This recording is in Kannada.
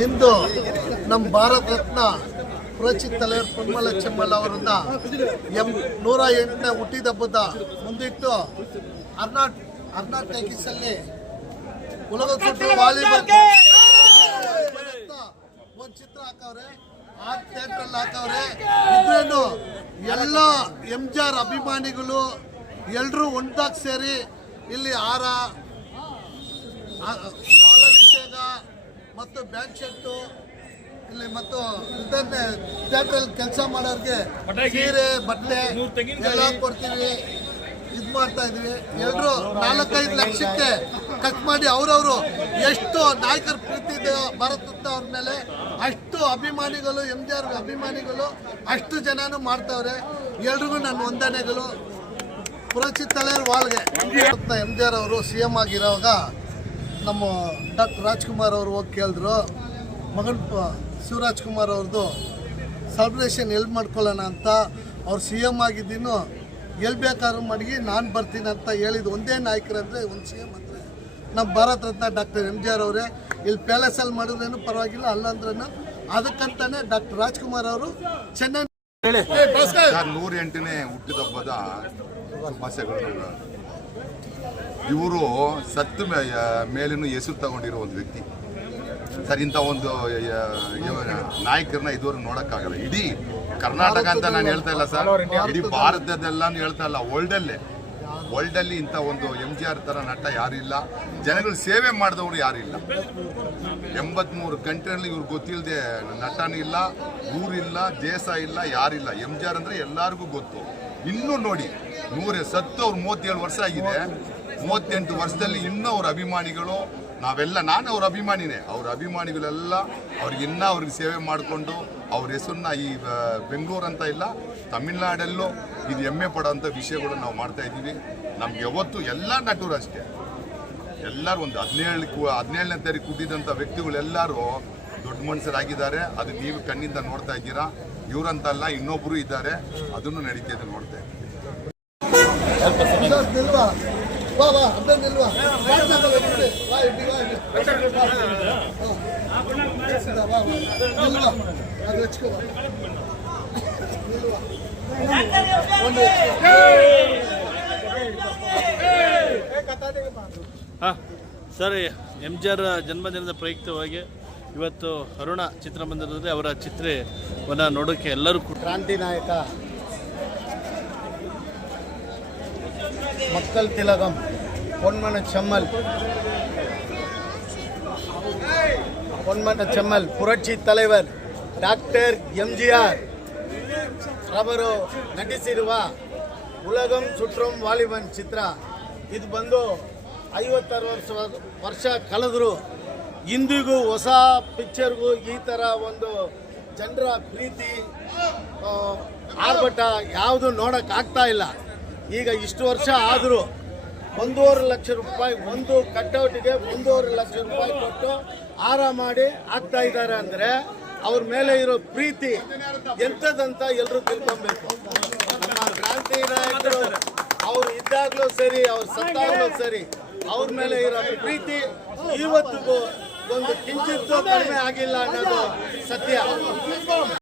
ಇಂದು ನಮ್ಮ ಭಾರತ ರತ್ನ ಪುರಚಿತ್ ತಲೆಯರ್ ಪೊನ್ಮಲ ಚೆಮ್ಮಲ್ ಅವರನ್ನ ಎಂ ನೂರ ಎಂಟನೇ ಹುಟ್ಟಿದಬ್ಬದ ಮುಂದಿಟ್ಟು ಅರ್ನಾಟ್ ಅರ್ನಾ ಟ್ಯಾಕಿಸಲ್ಲಿ ಉಲಗ ವಾಲಿಬಾಲ್ ಒಂದು ಚಿತ್ರ ಹಾಕವ್ರೆ ಆ ಥಿಯೇಟ್ರಲ್ಲಿ ಹಾಕವ್ರೆ. ಇದ್ರೇನು ಎಲ್ಲ ಎಂ ಜಿ ಆರ್ ಅಭಿಮಾನಿಗಳು ಎಲ್ಲರೂ ಒಂದಾಗಿ ಸೇರಿ ಇಲ್ಲಿ ಆರ ಮತ್ತು ಶರ್ಟು ಇಲ್ಲಿ ಮತ್ತು ಇದನ್ನೇ ಥಿಯೇಟ್ರಲ್ಲಿ ಕೆಲಸ ಮಾಡೋರಿಗೆ ಸೀರೆ ಬಟ್ಟೆ ಎಲ್ಲ ಕೊಡ್ತೀವಿ. ಇದು ಮಾಡ್ತಾ ಇದೀವಿ. ಎಲ್ಲರೂ ನಾಲ್ಕೈದು ಲಕ್ಷಕ್ಕೆ ಕಟ್ ಮಾಡಿ ಅವರವರು ಎಷ್ಟು ನಾಯಕರ ಪ್ರೀತಿ ಇದೆ ಭಾರತ ರತ್ನ ಅವ್ರ ಮೇಲೆ ಅಷ್ಟು ಅಭಿಮಾನಿಗಳು ಎಂ ಜಿ ಆರ್ ಅಭಿಮಾನಿಗಳು ಅಷ್ಟು ಜನನು ಮಾಡ್ತಾವ್ರೆ. ಎಲ್ರಿಗೂ ನನ್ನ ವಂದನೆಗಳು. ಪುರಚಿತ್ ತಲೆಯರ್ ವಾಳ್ಗೆ ಎಂ ಜಿ ಆರ್ ಅವರು ಸಿ ಎಂ ಆಗಿರೋವಾಗ ನಮ್ಮ ಡಾಕ್ಟರ್ ರಾಜ್ಕುಮಾರ್ ಅವರು ಹೋಗಿ ಕೇಳಿದ್ರು ಮಗನ್ ಶಿವರಾಜ್ಕುಮಾರ್ ಶಿವರಾಜ್ ಕುಮಾರ್ ಅವ್ರದ್ದು ಸೆಲೆಬ್ರೇಷನ್ ಎಲ್ಲಿ ಮಾಡ್ಕೊಳ್ಳೋಣ ಅಂತ ಅವ್ರು ಸಿ ಎಂ ಆಗಿದ್ದೀನು ಎಲ್ಲಿ ಬೇಕಾದ್ರೂ ಮಡಗಿ ನಾನು ಬರ್ತೀನಿ ಅಂತ ಹೇಳಿದ್ದು ಒಂದೇ ನಾಯಕರಂದರೆ ಒಂದು ಸಿ ಎಂ ಅಂದರೆ ನಮ್ಮ ಭಾರತ ರತ್ನ ಡಾಕ್ಟರ್ ಎಂ ಜಿ ಆರ್ ಅವರೇ. ಇಲ್ಲಿ ಪ್ಯಾಲೇಸಲ್ಲಿ ಮಾಡಿದ್ರೇನು ಪರವಾಗಿಲ್ಲ ಅಲ್ಲಂದ್ರೂ ಅದಕ್ಕಂತಾನೆ ಡಾಕ್ಟರ್ ರಾಜ್ಕುಮಾರ್ ಅವರು ಚೆನ್ನೈ ನೂರ ಎಂಟನೇ ಹುಟ್ಟಿದಬ್ಬದ ಶುಭಾಶಯಗಳು ಇವರು ಸತ್ತು ಮೇ- ಮೇಲಿನ ಹೆಸರು ತಗೊಂಡಿರೋ ಒಂದು ವ್ಯಕ್ತಿ. ಸರ್ ಇಂಥ ಒಂದು ನಾಯಕರನ್ನ ಇದುವರೆಗೂ ನೋಡೋಕ್ಕಾಗಲ್ಲ. ಇಡೀ ಕರ್ನಾಟಕ ಅಂತ ನಾನು ಹೇಳ್ತಾ ಇಲ್ಲ ಸರ್. ಇಡೀ ಭಾರತದೆಲ್ಲಾನು ಹೇಳ್ತಾ ಇಲ್ಲ. ವರ್ಲ್ಡಲ್ಲೇ. ವರ್ಲ್ಡಲ್ಲಿ ಇಂಥ ಒಂದು ಎಂ ಜಿ ಆರ್ ಥರ ನಟ ಯಾರಿಲ್ಲ ಜನಗಳು ಸೇವೆ ಮಾಡಿದವರು ಯಾರಿಲ್ಲ ಎಂಬತ್ಮೂರು ಕಂಟ್ರಿಯಲ್ಲಿ ಇವ್ರು ಗೊತ್ತಿಲ್ಲದೆ ನಟನೂ ಇಲ್ಲ ಊರಿಲ್ಲ ದೇಶ ಇಲ್ಲ ಯಾರಿಲ್ಲ ಎಂ ಜಿ ಆರ್ ಅಂದರೆ ಎಲ್ಲರಿಗೂ ಗೊತ್ತು. ಇನ್ನೂ ನೋಡಿ ನೂರೇ ಸತ್ತು ಅವ್ರು ಮೂವತ್ತೇಳು ವರ್ಷ ಆಗಿದೆ. ಮೂವತ್ತೆಂಟು ವರ್ಷದಲ್ಲಿ ಇನ್ನೂ ಅವ್ರ ಅಭಿಮಾನಿಗಳು, ನಾವೆಲ್ಲ, ನಾನು ಅವ್ರ ಅಭಿಮಾನಿನೇ. ಅವ್ರ ಅಭಿಮಾನಿಗಳೆಲ್ಲ ಅವ್ರಿಗೆ ಇನ್ನೂ ಅವ್ರಿಗೆ ಸೇವೆ ಮಾಡಿಕೊಂಡು ಅವ್ರ ಹೆಸರನ್ನ ಈ ಬೆಂಗಳೂರು ಅಂತ ಇಲ್ಲ, ತಮಿಳ್ನಾಡಲ್ಲೂ ಇದು ಹೆಮ್ಮೆ ಪಡೋಂಥ ವಿಷಯಗಳು ನಾವು ಮಾಡ್ತಾ ಇದ್ದೀವಿ. ನಮ್ಗೆ ಯಾವತ್ತು ಎಲ್ಲ ನಟರು ಅಷ್ಟೇ. ಎಲ್ಲರೂ ಒಂದು ಹದಿನೇಳು ಹದಿನೇಳನೇ ತಾರೀಕು ಕುಟ್ಟಿದಂಥ ವ್ಯಕ್ತಿಗಳೆಲ್ಲರೂ ದೊಡ್ಡ ಮನುಷ್ಯರಾಗಿದ್ದಾರೆ. ಅದು ನೀವು ಕಣ್ಣಿಂದ ನೋಡ್ತಾ ಇದ್ದೀರಾ. ಇವರಂತಲ್ಲ ಇನ್ನೊಬ್ಬರು ಇದ್ದಾರೆ. ಅದನ್ನು ನಡೀತಾ ಇದೆ ನೋಡ್ತಾ ಇದ್ದೀವಿ. ವಾ ವಾ ನಿಲ್ವಾ ಮಾಡ್ಸಕ್ಕಲ್ಲ ಬಿಡಿ. ವಾ ಇಲ್ಲಿ, ವಾ ಇಲ್ಲಿ. ಹಾ. ಹಾ, ವಾ, ವಾ. ನಿಲ್ವಾ ಅದು ಹಚ್ಕೋ ಬಾ. ನಿಲ್ವಾ. ಒಂದು ಹಾಂ ಸರ್ ಎಂ ಜಿ ಆರ್ ಜನ್ಮದಿನದ ಪ್ರಯುಕ್ತವಾಗಿ ಇವತ್ತು ಅರುಣ ಚಿತ್ರಮಂದಿರದಲ್ಲಿ ಅವರ ಚಿತ್ರವನ್ನು ನೋಡೋಕ್ಕೆ ಎಲ್ಲರೂ ಕೂಡ ಕ್ರಾಂತಿ ನಾಯಕ மக்கள் திலகம் பொன்மன செம்மல் பொன்மன செம்மல் புரட்சி தலைவர் ಡಾಕ್ಟರ್ ಎಂ ಜಿ ಆರ್ ರವರು ನಟಿಸಿರುವ ಉಲಗಂ ಸುಟ್ರಂ ವಾಲಿಬನ್ ಚಿತ್ರ ಇದು ಬಂದು ಐವತ್ತಾರು ವರ್ಷ ವರ್ಷ ಕಳೆದ್ರು ಇಂದಿಗೂ ಹೊಸ ಪಿಕ್ಚರ್ಗೂ ಈ ಥರ ಒಂದು ಜನರ ಪ್ರೀತಿ ಆ, ಆರ್ಭಟ ಯಾವುದು ನೋಡಕ್ ಆಗ್ತಾ ಇಲ್ಲ ಈಗ ಇಷ್ಟು ವರ್ಷ ಆದರೂ ಒಂದೂವರೆ ಲಕ್ಷ ರೂಪಾಯಿ, ಒಂದು ಕಟ್ಔಟ್ಗೆ ಒಂದೂವರೆ ಲಕ್ಷ ರೂಪಾಯಿ ಕೊಟ್ಟು ಹಾರ ಮಾಡಿ ಆಗ್ತಾ ಇದ್ದಾರೆ ಅಂದರೆ ಅವ್ರ ಮೇಲೆ ಇರೋ ಪ್ರೀತಿ ಎಂಥದಂತ ಎಲ್ಲರೂ ತಿಳ್ಕೊಬೇಕು. ಕ್ರಾಂತಿ ನಾಯಕರು ಅವ್ರು ಇದ್ದಾಗಲೂ ಸರಿ, ಅವ್ರು ಸತ್ತಾಗಲೂ ಸರಿ, ಅವ್ರ ಮೇಲೆ ಇರೋ ಪ್ರೀತಿ ಇವತ್ತಿಗೂ ಒಂದು ಕಿಂಚಿತ್ತು ಕಡಿಮೆ ಆಗಿಲ್ಲ ಅನ್ನೋದು ಸತ್ಯ.